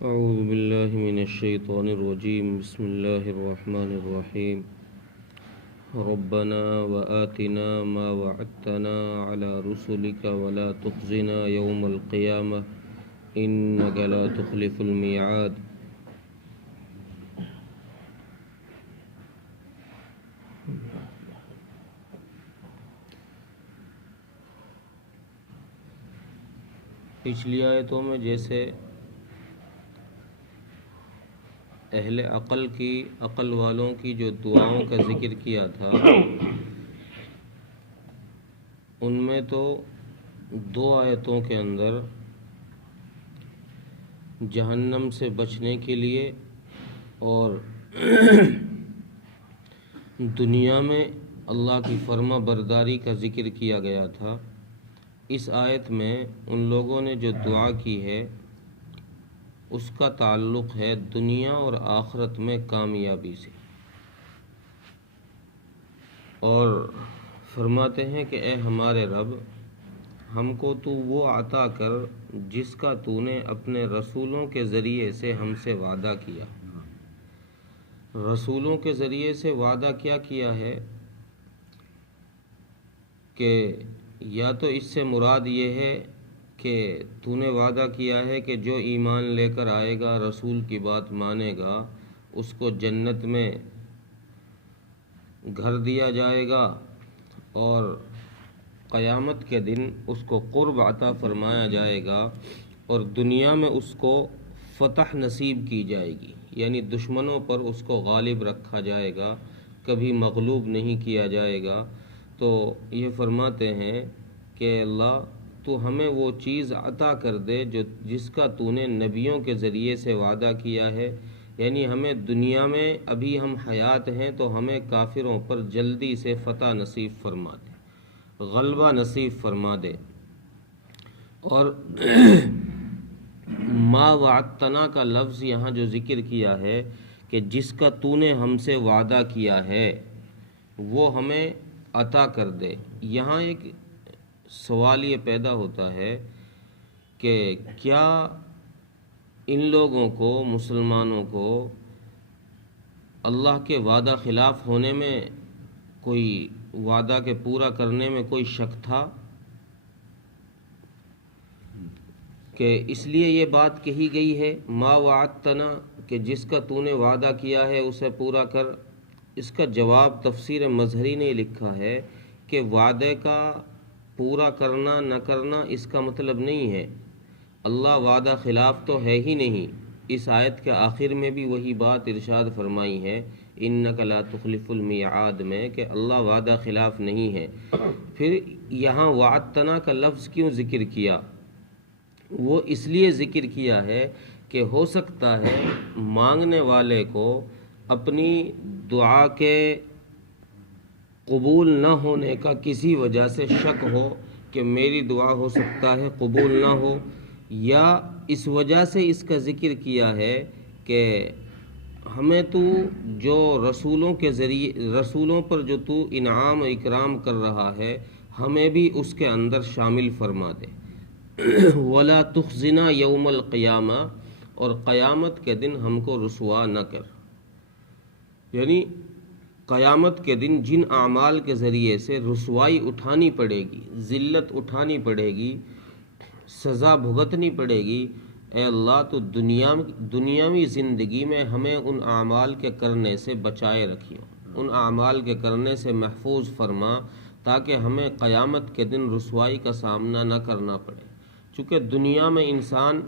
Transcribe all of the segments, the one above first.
اعوذ باللہ من الشیطان الرجیم بسم اللہ الرحمن الرحیم ربنا وآتنا ما وعدتنا على رسلك ولا تخزنا يوم القیامة انك لا تخلف الميعاد۔ پچھلی آیتوں میں جیسے اہل عقل والوں کی جو دعاؤں کا ذکر کیا تھا، ان میں تو 2 آیتوں کے اندر جہنم سے بچنے کے لیے اور دنیا میں اللہ کی فرما برداری کا ذکر کیا گیا تھا۔ اس آیت میں ان لوگوں نے جو دعا کی ہے اس کا تعلق ہے دنیا اور آخرت میں کامیابی سے، اور فرماتے ہیں کہ اے ہمارے رب، ہم کو تو وہ عطا کر جس کا تو نے اپنے رسولوں کے ذریعے سے ہم سے وعدہ کیا۔ رسولوں کے ذریعے سے وعدہ کیا کیا ہے کہ یا تو اس سے مراد یہ ہے کہ تو نے وعدہ کیا ہے کہ جو ایمان لے کر آئے گا، رسول کی بات مانے گا، اس کو جنت میں گھر دیا جائے گا اور قیامت کے دن اس کو قرب عطا فرمایا جائے گا، اور دنیا میں اس کو فتح نصیب کی جائے گی، یعنی دشمنوں پر اس کو غالب رکھا جائے گا، کبھی مغلوب نہیں کیا جائے گا۔ تو یہ فرماتے ہیں کہ اللہ تو ہمیں وہ چیز عطا کر دے جس کا تو نے نبیوں کے ذریعے سے وعدہ کیا ہے، یعنی ہمیں دنیا میں ابھی ہم حیات ہیں تو ہمیں کافروں پر جلدی سے فتح نصیب فرما دے، غلبہ نصیب فرما دے۔ اور ما وعدتنا کا لفظ یہاں جو ذکر کیا ہے کہ جس کا تو نے ہم سے وعدہ کیا ہے وہ ہمیں عطا کر دے، یہاں ایک سوال یہ پیدا ہوتا ہے کہ کیا ان لوگوں کو، مسلمانوں کو، اللہ کے وعدہ خلاف ہونے میں، کوئی وعدہ کے پورا کرنے میں کوئی شک تھا؟ کہ اس لیے یہ بات کہی گئی ہے ما وعدتنا کہ جس کا تو نے وعدہ کیا ہے اسے پورا کر۔ اس کا جواب تفسیر مظہری نے لکھا ہے کہ وعدے کا پورا کرنا نہ کرنا اس کا مطلب نہیں ہے، اللہ وعدہ خلاف تو ہے ہی نہیں۔ اس آیت کے آخر میں بھی وہی بات ارشاد فرمائی ہے انک لا تخلف المیعاد میں، کہ اللہ وعدہ خلاف نہیں ہے۔ پھر یہاں وعدتنا کا لفظ کیوں ذکر کیا؟ وہ اس لیے ذکر کیا ہے کہ ہو سکتا ہے مانگنے والے کو اپنی دعا کے قبول نہ ہونے کا کسی وجہ سے شک ہو کہ میری دعا ہو سکتا ہے قبول نہ ہو، یا اس وجہ سے اس کا ذکر کیا ہے کہ ہمیں تو جو رسولوں کے ذریعے، رسولوں پر جو تو انعام و اکرام کر رہا ہے، ہمیں بھی اس کے اندر شامل فرما دے۔ وَلَا تُخْزِنَا يَوْمَ الْقِيَامَةِ، اور قیامت کے دن ہم کو رسوا نہ کر، یعنی قیامت کے دن جن اعمال کے ذریعے سے رسوائی اٹھانی پڑے گی، ذلت اٹھانی پڑے گی، سزا بھگتنی پڑے گی، اے اللہ تو دنیاوی زندگی میں ہمیں ان اعمال کے کرنے سے بچائے رکھیو، ان اعمال کے کرنے سے محفوظ فرما، تاکہ ہمیں قیامت کے دن رسوائی کا سامنا نہ کرنا پڑے۔ چونکہ دنیا میں انسان،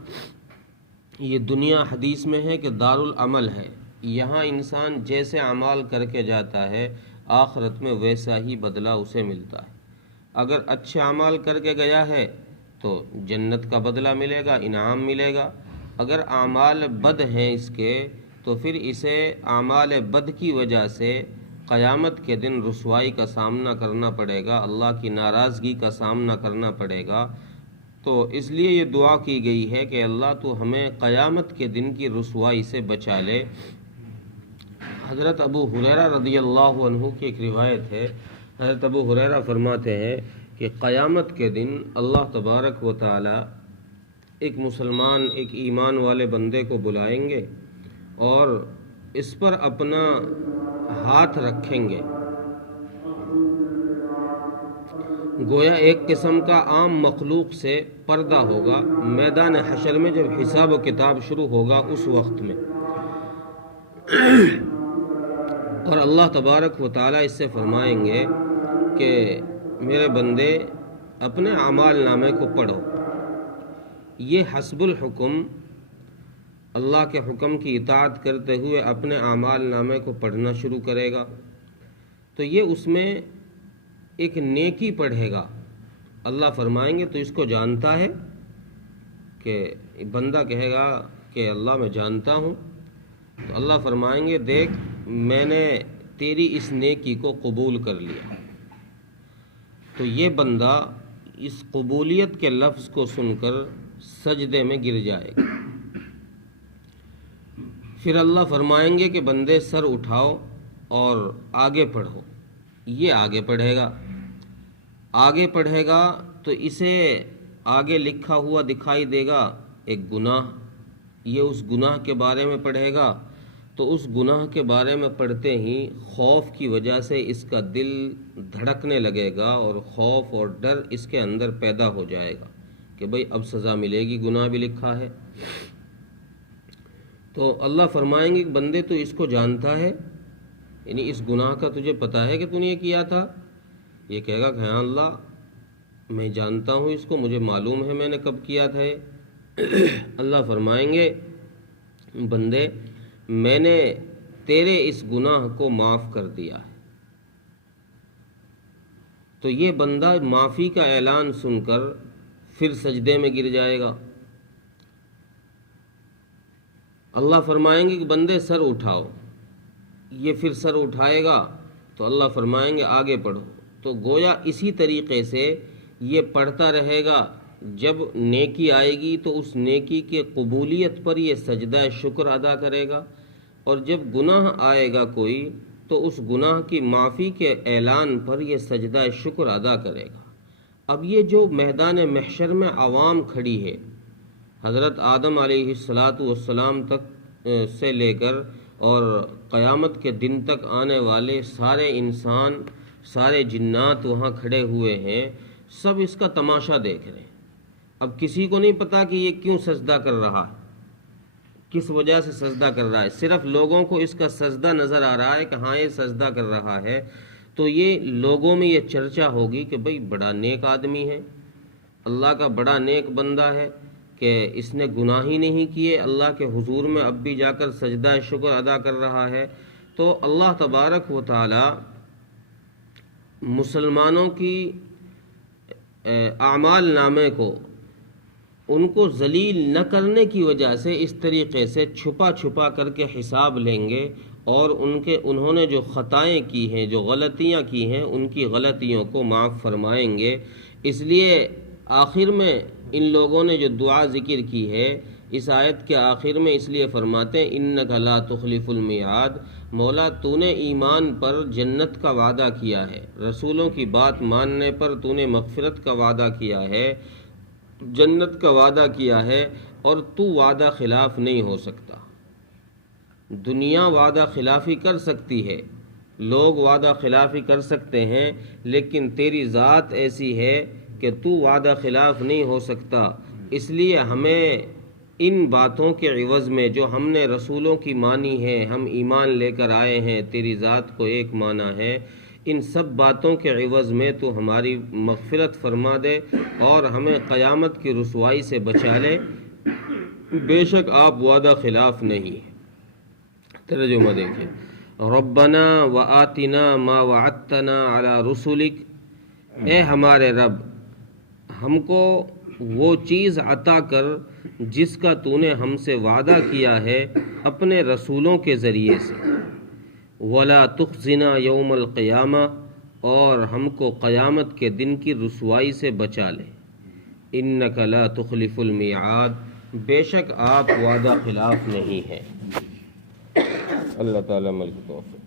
یہ دنیا حدیث میں ہے کہ دار العمل ہے، یہاں انسان جیسے اعمال کر کے جاتا ہے آخرت میں ویسا ہی بدلہ اسے ملتا ہے۔ اگر اچھے اعمال کر کے گیا ہے تو جنت کا بدلہ ملے گا، انعام ملے گا۔ اگر اعمال بد ہیں اس کے تو پھر اسے اعمال بد کی وجہ سے قیامت کے دن رسوائی کا سامنا کرنا پڑے گا، اللہ کی ناراضگی کا سامنا کرنا پڑے گا۔ تو اس لیے یہ دعا کی گئی ہے کہ اللہ تو ہمیں قیامت کے دن کی رسوائی سے بچا لے۔ حضرت ابو ہریرہ رضی اللہ عنہ کی ایک روایت ہے، حضرت ابو ہریرہ فرماتے ہیں کہ قیامت کے دن اللہ تبارک و تعالی ایک مسلمان ایک ایمان والے بندے کو بلائیں گے اور اس پر اپنا ہاتھ رکھیں گے، گویا ایک قسم کا عام مخلوق سے پردہ ہوگا میدان حشر میں جب حساب و کتاب شروع ہوگا اس وقت میں۔ اور اللہ تبارک و تعالیٰ اس سے فرمائیں گے کہ میرے بندے اپنے اعمال نامے کو پڑھو۔ یہ حسب الحکم اللہ کے حکم کی اطاعت کرتے ہوئے اپنے اعمال نامے کو پڑھنا شروع کرے گا تو یہ اس میں ایک نیکی پڑھے گا۔ اللہ فرمائیں گے تو اس کو جانتا ہے؟ کہ بندہ کہے گا کہ اللہ میں جانتا ہوں، تو اللہ فرمائیں گے دیکھ میں نے تیری اس نیکی کو قبول کر لیا۔ تو یہ بندہ اس قبولیت کے لفظ کو سن کر سجدے میں گر جائے گا۔ پھر اللہ فرمائیں گے کہ بندے سر اٹھاؤ اور آگے پڑھو۔ یہ آگے پڑھے گا، آگے پڑھے گا تو اسے آگے لکھا ہوا دکھائی دے گا ایک گناہ۔ یہ اس گناہ کے بارے میں پڑھے گا تو اس گناہ کے بارے میں پڑھتے ہی خوف کی وجہ سے اس کا دل دھڑکنے لگے گا اور خوف اور ڈر اس کے اندر پیدا ہو جائے گا کہ بھئی اب سزا ملے گی، گناہ بھی لکھا ہے۔ تو اللہ فرمائیں گے کہ بندے تو اس کو جانتا ہے، یعنی اس گناہ کا تجھے پتہ ہے کہ تو نے یہ کیا تھا؟ یہ کہے گا کہ ہاں اللہ میں جانتا ہوں اس کو، مجھے معلوم ہے میں نے کب کیا تھا یہ۔ اللہ فرمائیں گے بندے میں نے تیرے اس گناہ کو معاف کر دیا ہے۔ تو یہ بندہ معافی کا اعلان سن کر پھر سجدے میں گر جائے گا۔ اللہ فرمائیں گے کہ بندے سر اٹھاؤ۔ یہ پھر سر اٹھائے گا تو اللہ فرمائیں گے آگے پڑھو۔ تو گویا اسی طریقے سے یہ پڑھتا رہے گا، جب نیکی آئے گی تو اس نیکی کے قبولیت پر یہ سجدہ شکر ادا کرے گا، اور جب گناہ آئے گا کوئی تو اس گناہ کی معافی کے اعلان پر یہ سجدہ شکر ادا کرے گا۔ اب یہ جو میدان محشر میں عوام کھڑی ہے، حضرت آدم علیہ السلام تک سے لے کر اور قیامت کے دن تک آنے والے سارے انسان سارے جنات وہاں کھڑے ہوئے ہیں، سب اس کا تماشا دیکھ رہے ہیں۔ اب کسی کو نہیں پتا کہ یہ کیوں سجدہ کر رہا ہے، کس وجہ سے سجدہ کر رہا ہے، صرف لوگوں کو اس کا سجدہ نظر آ رہا ہے کہ ہاں یہ سجدہ کر رہا ہے۔ تو یہ لوگوں میں یہ چرچا ہوگی کہ بھئی بڑا نیک آدمی ہے، اللہ کا بڑا نیک بندہ ہے کہ اس نے گناہ ہی نہیں کیے، اللہ کے حضور میں اب بھی جا کر سجدہ شکر ادا کر رہا ہے۔ تو اللہ تبارک و تعالی مسلمانوں کی اعمال نامے کو ان کو ذلیل نہ کرنے کی وجہ سے اس طریقے سے چھپا چھپا کر کے حساب لیں گے، اور انہوں نے جو خطائیں کی ہیں، جو غلطیاں کی ہیں، ان کی غلطیوں کو معاف فرمائیں گے۔ اس لیے آخر میں ان لوگوں نے جو دعا ذکر کی ہے اس آیت کے آخر میں اس لیے فرماتے ہیں انک لا تخلف المیعاد، مولا تو نے ایمان پر جنت کا وعدہ کیا ہے، رسولوں کی بات ماننے پر تو نے مغفرت کا وعدہ کیا ہے، جنت کا وعدہ کیا ہے، اور تو وعدہ خلاف نہیں ہو سکتا۔ دنیا وعدہ خلافی کر سکتی ہے، لوگ وعدہ خلافی کر سکتے ہیں، لیکن تیری ذات ایسی ہے کہ تو وعدہ خلاف نہیں ہو سکتا۔ اس لیے ہمیں ان باتوں کے عوض میں جو ہم نے رسولوں کی مانی ہے، ہم ایمان لے کر آئے ہیں، تیری ذات کو ایک مانا ہے، ان سب باتوں کے عوض میں تو ہماری مغفرت فرما دے اور ہمیں قیامت کی رسوائی سے بچا لے، بے شک آپ وعدہ خلاف نہیں ہیں۔ ترجمہ دیکھیں، ربنا وآتنا ما وعدتنا علی رسولک، اے ہمارے رب ہم کو وہ چیز عطا کر جس کا تو نے ہم سے وعدہ کیا ہے اپنے رسولوں کے ذریعے سے، ولا تخزنا یوم القیامہ، اور ہم کو قیامت کے دن کی رسوائی سے بچا لے، انک لا تخلف المیعاد، بے شک آپ وعدہ خلاف نہیں ہیں۔ اللہ تعالیٰ ملک توفیق۔